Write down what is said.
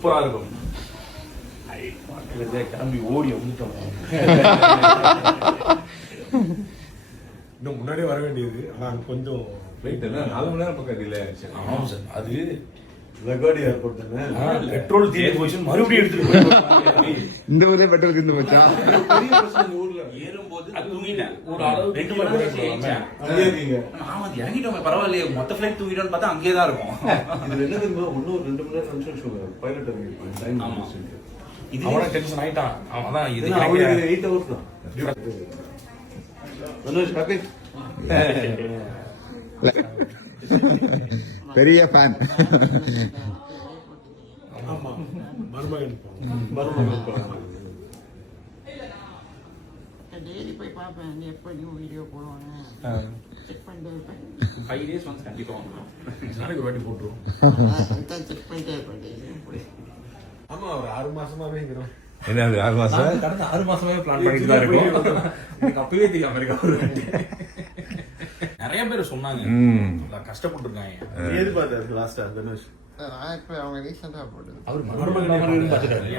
சூப்பரா இருக்கும். கிளம்பி ஓடி வந்துட்டோம். இன்னும் முன்னாடியே வர வேண்டியது. ஆனா கொஞ்சம் வெயிட் 4 மணி நேரம் பக்கம் டிலே ஆயிடுச்சு. ஆமாம் சார், அது லகாடி ஏர்போர்ட் தானே. பெட்ரோல் தீர்ந்து போச்சு, மறுபடியும் எடுத்துட்டு இந்த ஊரே பெட்ரோல் தீர்ந்து போச்சா? பெரிய பிரச்சனை இந்த ஊர்ல. ஏறும்போது தூங்கிட்டேன். ஒரு அளவு 2 மணி நேரம் ஏறிச்சேன். அங்கேயே இருக்கீங்க. ஆமா, அது இறங்கிட்டோம், பரவாயில்லையே, மொத்த ஃபிளைட் தூங்கிட்டோம்னு பார்த்தா அங்கேயே தான் இருக்கும். இது என்ன தெரியுமா, இன்னும் 2 மணி நேரம் கன்சல்ட் சொல்லுங்க. Pilot time. ஆமா. இது அவனே டென்ஷன் ஆயிட்டான். அவன் இது அவனுக்கு 8 hours தான். மனோஜ் ஹாப்பி. பெரிய ஃபேன். ஆமா, மருமகன் மருமகன் டெய்லி போய் பார்ப்பேன், எப்போ நியூ வீடியோ போடுவாங்க செக் பண்ணிட்டு இருப்பேன். 5 days வந்து கண்டிப்பா வந்துடும். நாளைக்கு ஒரு வாட்டி போட்டுருவோம். அதான் செக் பண்ணிட்டே இருப்பேன் டெய்லி. ஆமா, ஒரு 6 மாசமாவே இருக்கிறோம். என்ன 6 மாசம்? கடந்த 6 மாசமாவே பிளான் பண்ணிட்டு தான் இருக்கோம். எனக்கு அப்பவே தெரியும் அமெரிக்கா வருவேன். நிறைய பேர் சொன்னாங்க, கஷ்டப்பட்டு இருக்காங்க. ஏது பார்த்தாரு லாஸ்டா தனுஷ்? நான் இப்போ அவங்க ரீசெண்டாக போட்டது. அவர் மருமகன் பார்த்துட்டாரு.